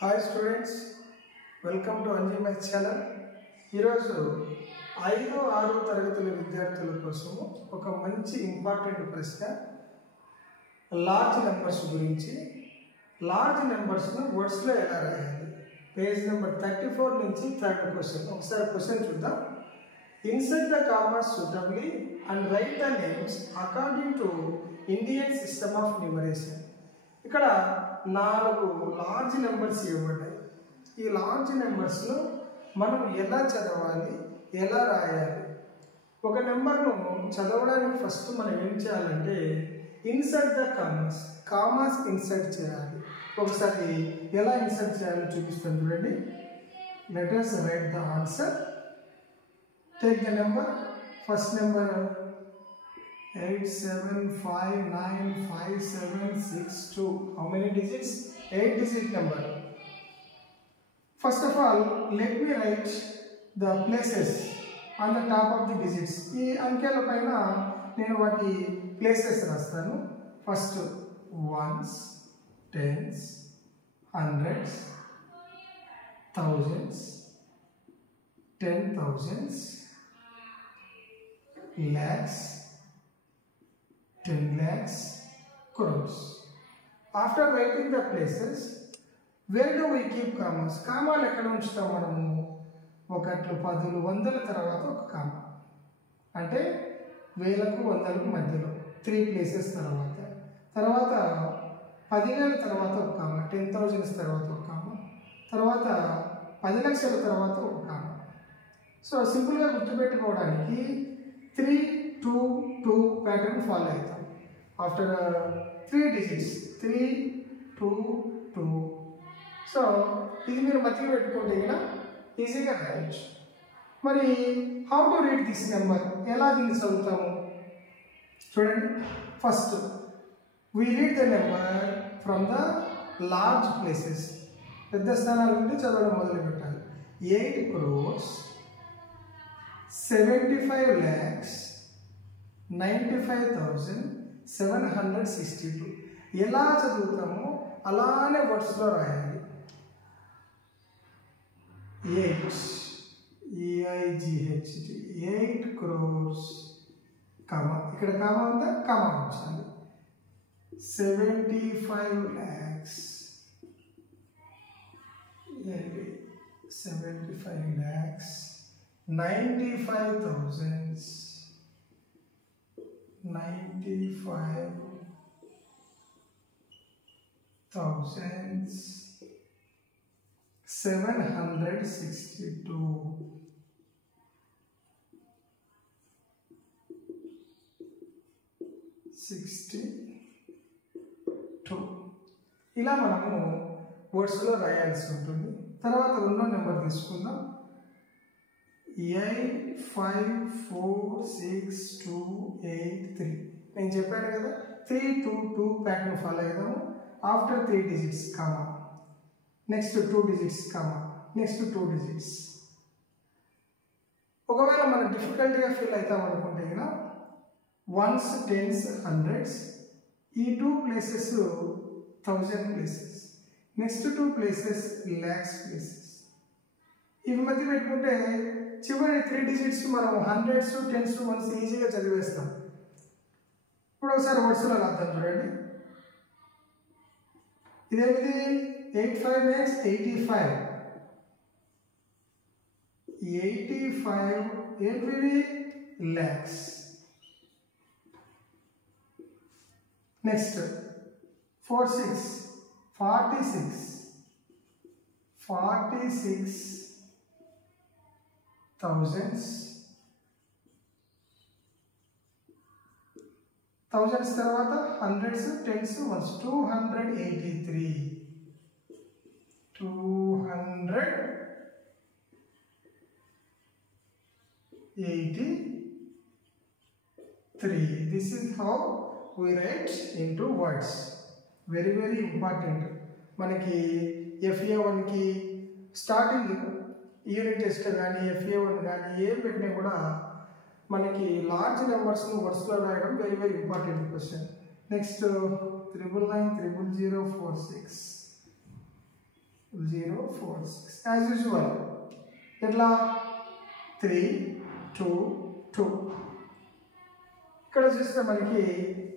Hi students, welcome to Anji my channel. ఈరోజు 5, 6 తరగతుల విద్యార్థుల కోసము ఒక మంచి ఇంపార్టెంట్ ప్రశ్న, లార్జ్ నెంబర్స్ గురించి. లార్జ్ నెంబర్స్ను వర్డ్స్లో ఎలా రాయాలి? పేజ్ నెంబర్ 34 నుంచి 3rd క్వశ్చన్. ఒకసారి క్వశ్చన్ చూద్దాం. Insert the commerce suitably and right the names according to Indian system of numeration. ఇక్కడ 4 లార్జ్ నెంబర్స్ ఇవ్వబడ్డాయి. ఈ లార్జ్ నెంబర్స్ను మనం ఎలా చదవాలి, ఎలా రాయాలి? ఒక నెంబర్ను చదవడానికి ఫస్ట్ మనం ఏం చేయాలంటే ఇన్సర్ట్ ద కామర్స్ ఇన్సర్ట్ చేయాలి. ఒకసారి ఎలా ఇన్సర్ట్ చేయాలో చూపిస్తాను చూడండి. Let us right the answer. Take the number. First number 87595762. How many digits? 8 digit number. First of all, let me write the places on the top of the digits. ఈ అంకెల పైన నేను వాటి ప్లేసెస్ రాస్తాను. First ones, tens, hundreds, thousands, 10,000s, lakhs, 10 lakhs, crores. After writing the places, where do we keep commas? కామాలు ఎక్కడ ఉంచుతాం మనము? ఒకట్లు, పదులు, వందల తర్వాత ఒక కామా, అంటే వేలకు వందలకు మధ్యలో 3 ప్లేసెస్ తర్వాత 10,000 తర్వాత ఒక కామా, 10,000 తర్వాత ఒక కామా, తర్వాత 10 లక్షల తర్వాత ఒక కామా. సో సింపుల్గా గుర్తుపెట్టుకోవడానికి 3-2-2 ప్యాటర్న్ ఫాలో అవుతాం. After 3 digits 3-2-2. సో ఇది మీరు మధ్యలో పెట్టుకుంటే కదా ఈజీగా రాయొచ్చు. మరి how to read this number, ఎలా దీన్ని చదువుతాము చూడండి. First we read the number from the large places. పెద్ద స్థానాల నుండి చదవడం మొదలు పెట్టాలి. 8,75,95,762. ఎలా చదువుతామో అలానే వర్డ్స్లో రాయాలి. 8 crores, కామా, ఇక్కడ కామా ఉందా, కామా ఉంచాలి. 75 lakhs, 75 lakhs, 95,000s, 95,000s, 762, 62. ఇలా మనము వర్డ్స్లో రాయాల్సి ఉంటుంది. తర్వాత రెండో నెంబర్ తీసుకుందాం. 8546283. నేను చెప్పాను కదా 3-2-2 ప్యాటర్న్ ఫాలో అవుదాము. After 3 digits comma, next 2 digits comma, next 2 digits. ఒకవేళ మనం డిఫికల్ట్గా ఫీల్ అవుతాం అనుకుంటే కదా వన్స్, టెన్స్, హండ్రెడ్స్, ఈ 2 places 1000 places, next 2 places lakhs places. ఇవి మధ్య పెట్టుకుంటే చివరి 3 digits మనం హండ్రెడ్స్, టెన్స్, వన్స్ ఈజీగా చదివేస్తాం. ఇప్పుడు ఒకసారి వర్డ్స్లో రాద్దాం చూడండి. ఇదేమిది? 85 lakhs, 85. 85 ఏంటివి? lakhs. నెక్స్ట్ 46, 46, 46,000s, థౌజండ్స్ తర్వాత hundreds, tens, ones, 283. This is how we write into words. Very very important. మనకి FA1కి స్టార్టింగ్ యూనిట్ టెస్ట్ కానీ FA1 కానీ ఏం పెట్టినా కూడా మనకి లార్జ్ నెంబర్స్ను వర్డ్స్లో రాయడం very very important question. Next 9990046. 0 4 6 as usual ఎట్లా 3 2 2 ఇక్కడ చూస్తే మనకి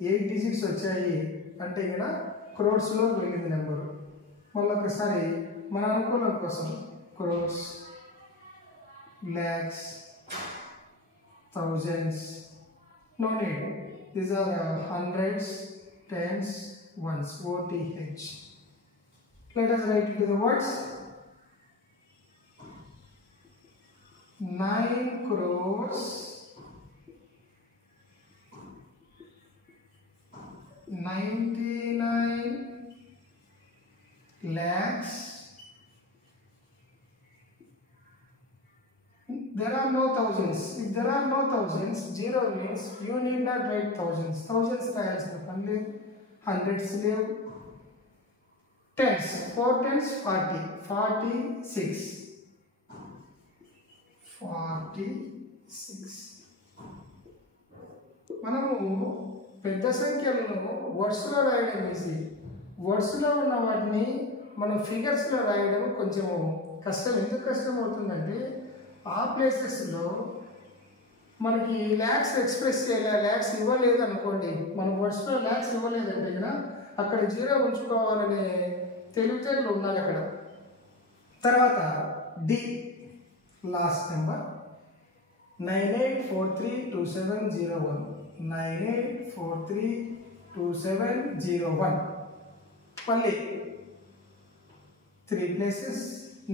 8 డిజిట్స్ వచ్చాయి అంటే ఇక్కడ క్రోర్స్లో వెళ్ళింది నెంబరు. మళ్ళీ ఒకసారి మన అనుకూలం కోసం crores, lakhs, thousands, no need. These are hundreds, tens, ones, OTH. Let us write into the words. 9 crores 99 lakhs. There are no thousands. If there are no thousands, zero means you need not write thousands. Thousands tiles only hundreds live. Tens, 4 tens 40, 46, 46. మనము పెద్ద సంఖ్యలను వర్డ్స్లో రాయడం easy. వర్డ్స్లో ఉన్న వాటిని మనం ఫిగర్స్లో రాయడం కొంచెం కష్టం. ఎందుకు కష్టం అవుతుందంటే ఆ ప్లేసెస్లో మనకి ల్యాక్స్ ఎక్స్ప్రెస్ చేయాలి, ల్యాక్స్ ఇవ్వలేదు అనుకోండి, మన వర్డ్స్లో ల్యాక్స్ ఇవ్వలేదంటే కదా అక్కడ జీరో ఉంచుకోవాలనే తెలివితేటలు ఉండాలి అక్కడ. తర్వాత డి లాస్ట్ నెంబర్ 98432701 98432701 మళ్ళీ 3 places,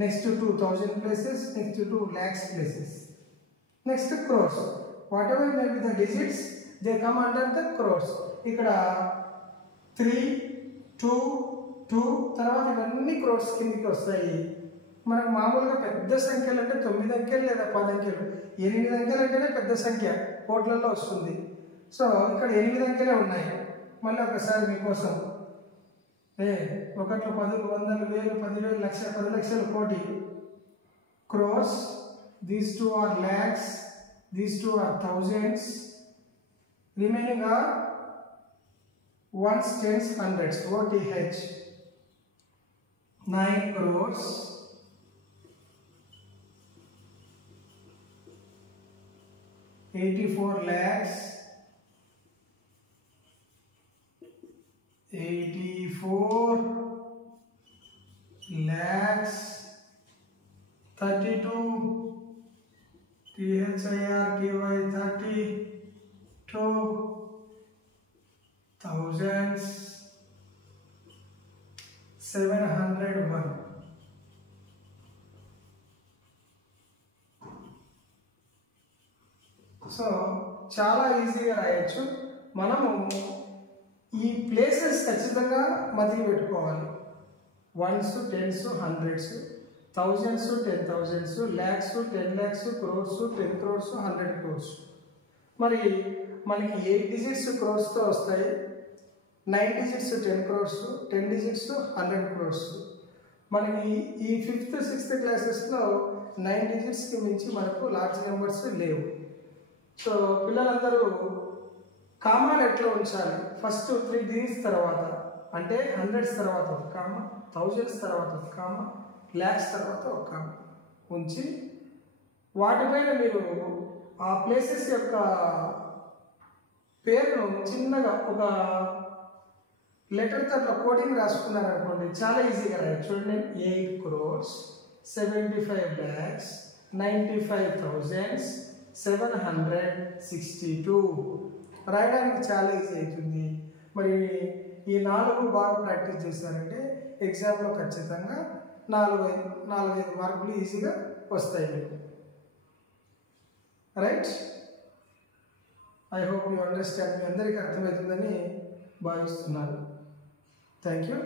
next to 2000 places, next to 2 lakhs places. Next crores, whatever may be the digits, they come under the crores. ఇక్కడ 3 2 2 తర్వాత ఇవన్నీ క్రోర్స్ కిందకి వస్తాయి. మనకు మామూలుగా పెద్ద సంఖ్యలు అంటే 9 అంకెలు లేదా 10 అంకెలు, 8 అంకెలు అంటేనే పెద్ద సంఖ్య కోట్లలో వస్తుంది. సో ఇక్కడ 8 అంకెలే ఉన్నాయి. మళ్ళీ ఒకసారి మీకోసం 1 10 100 1000 10,000 లక్ష 10 లక్షలు కోటి crores. These two are lakhs, these two are thousands, remaining are ones, tens, hundreds, OTH. 9 crores 84 lakhs 84 lakhs 32 THIRTY 32 thousands 701. So చాలా ఈజీగా రాయొచ్చు. మనము ఈ ప్లేసెస్ ఖచ్చితంగా మదిలి పెట్టుకోవాలి. Ones, tens, hundreds, thousands, 10,000s, lakhs, 10 lakhs, crores, 10 crores, 100 crores. మరి మనకి 8 digits క్రోర్స్తో వస్తాయి, 9 digits 10 crores, 10 digits 100 crores. మనకి ఈ 5th 6th క్లాసెస్లో 9 digitsకి మించి మనకు లార్జ్ నెంబర్స్ లేవు. సో పిల్లలందరూ కామాలు ఎట్లా ఉంచాలి, ఫస్ట్ 3 digits తర్వాత అంటే హండ్రెడ్స్ తర్వాత ఒక కామ, థౌజండ్స్ తర్వాత ఒక కామ, ల్యాక్స్ తర్వాత ఒక కామ ఉంచి వాటిపైన మీరు ఆ ప్లేసెస్ యొక్క పేరును చిన్నగా ఒక లెటర్తో అట్లా కోడింగ్ రాసుకున్నారు అనుకోండి, చాలా ఈజీగా రాయొచ్చు. చూడండి, 8 crores 75 lakhs 95,762 రాయడానికి చాలా ఈజీ అవుతుంది. మరి ఈ 4 బాగా ప్రాక్టీస్ చేశారంటే ఎగ్జామ్లో ఖచ్చితంగా 4-5 మార్కులు ఈజీగా వస్తాయి మీకు. Right, I hope you understand. మీ అందరికీ అర్థమవుతుందని భావిస్తున్నాను. Thank you.